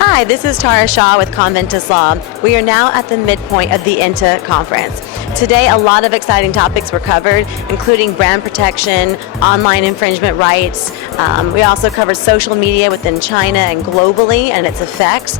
Hi, this is Tara Shaw with Conventus Law. We are now at the midpoint of the INTA conference. Today, a lot of exciting topics were covered, including brand protection, online infringement rights. We also covered social media within China and globally and its effects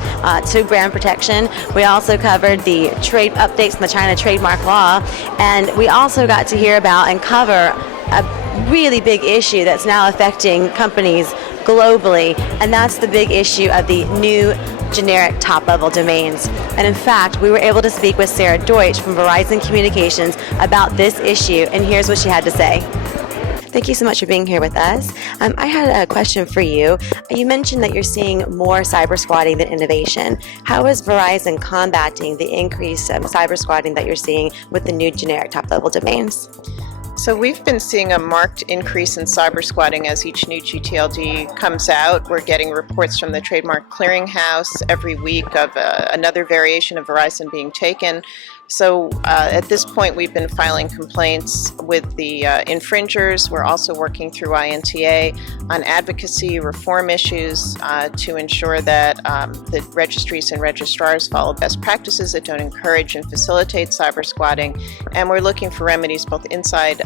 to brand protection. We also covered the trade updates in the China trademark law, and we also got to hear about and cover a really big issue that's now affecting companies globally, and that's the big issue of the new generic top-level domains. And in fact, we were able to speak with Sarah Deutsch from Verizon Communications about this issue, and here's what she had to say. Thank you so much for being here with us. I had a question for you. You mentioned that you're seeing more cyber squatting than innovation. How is Verizon combating the increase of cyber squatting that you're seeing with the new generic top-level domains? So we've been seeing a marked increase in cyber squatting as each new gTLD comes out. We're getting reports from the Trademark Clearinghouse every week of another variation of Verizon being taken. So at this point, we've been filing complaints with the infringers. We're also working through INTA on advocacy reform issues to ensure that the registries and registrars follow best practices that don't encourage and facilitate cyber squatting. And we're looking for remedies both inside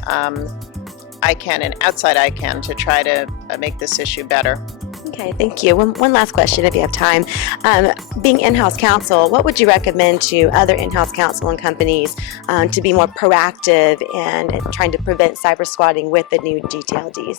ICANN and outside ICANN to try to make this issue better. Okay, thank you. One last question, if you have time. Being in-house counsel, what would you recommend to other in-house counsel and companies to be more proactive and trying to prevent cyber squatting with the new gTLDs?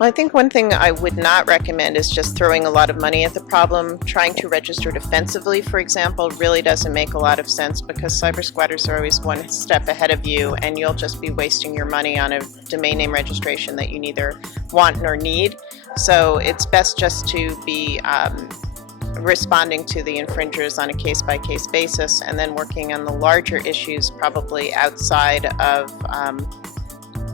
Well, I think one thing I would not recommend is just throwing a lot of money at the problem. Trying to register defensively, for example, really doesn't make a lot of sense because cyber squatters are always one step ahead of you, and you'll just be wasting your money on a domain name registration that you neither want nor need. So it's best just to be responding to the infringers on a case-by-case basis and then working on the larger issues probably outside of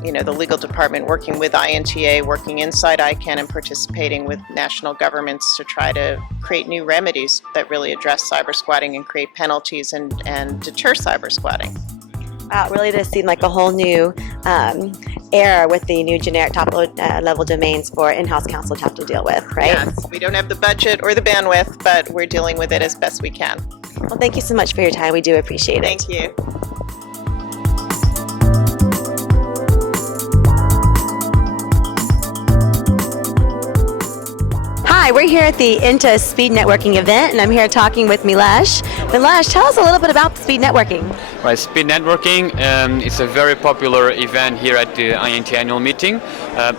the legal department, working with INTA, working inside ICANN, and participating with national governments to try to create new remedies that really address cyber squatting and create penalties and deter cyber squatting. Wow, it really does seem like a whole new era with the new generic top-level domains for in-house counsel to have to deal with, right? Yes, we don't have the budget or the bandwidth, but we're dealing with it as best we can. Well, thank you so much for your time. We do appreciate it. Thank you. Hi, we're here at the INTA Speed Networking event, and I'm here talking with Milesh. Milesh, tell us a little bit about speed networking. Right, speed networking is a very popular event here at the INTA annual meeting.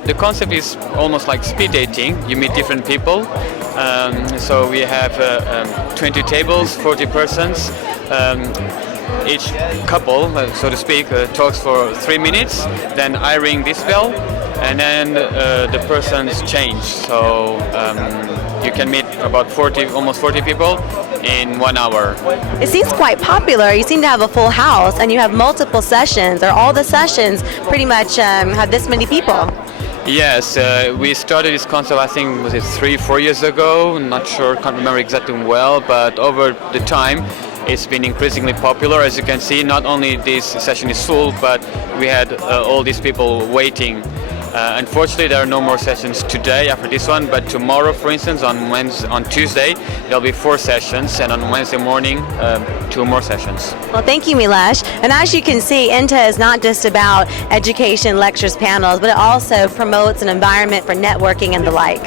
The concept is almost like speed dating. You meet different people. So we have 20 tables, 40 persons. Each couple, so to speak, talks for 3 minutes. Then I ring this bell, and then the persons change. So you can meet about almost 40 people in 1 hour. It seems quite popular. You seem to have a full house, and you have multiple sessions, or all the sessions pretty much have this many people. Yes, we started this concept, I think, was it 3-4 years ago? Not sure, can't remember exactly well, but over the time, it's been increasingly popular. As you can see, not only this session is full, but we had all these people waiting. Unfortunately, there are no more sessions today after this one, but tomorrow, for instance, on Tuesday, there'll be 4 sessions, and on Wednesday morning, 2 more sessions. Well, thank you, Milesh. And as you can see, INTA is not just about education, lectures, panels, but it also promotes an environment for networking and the like.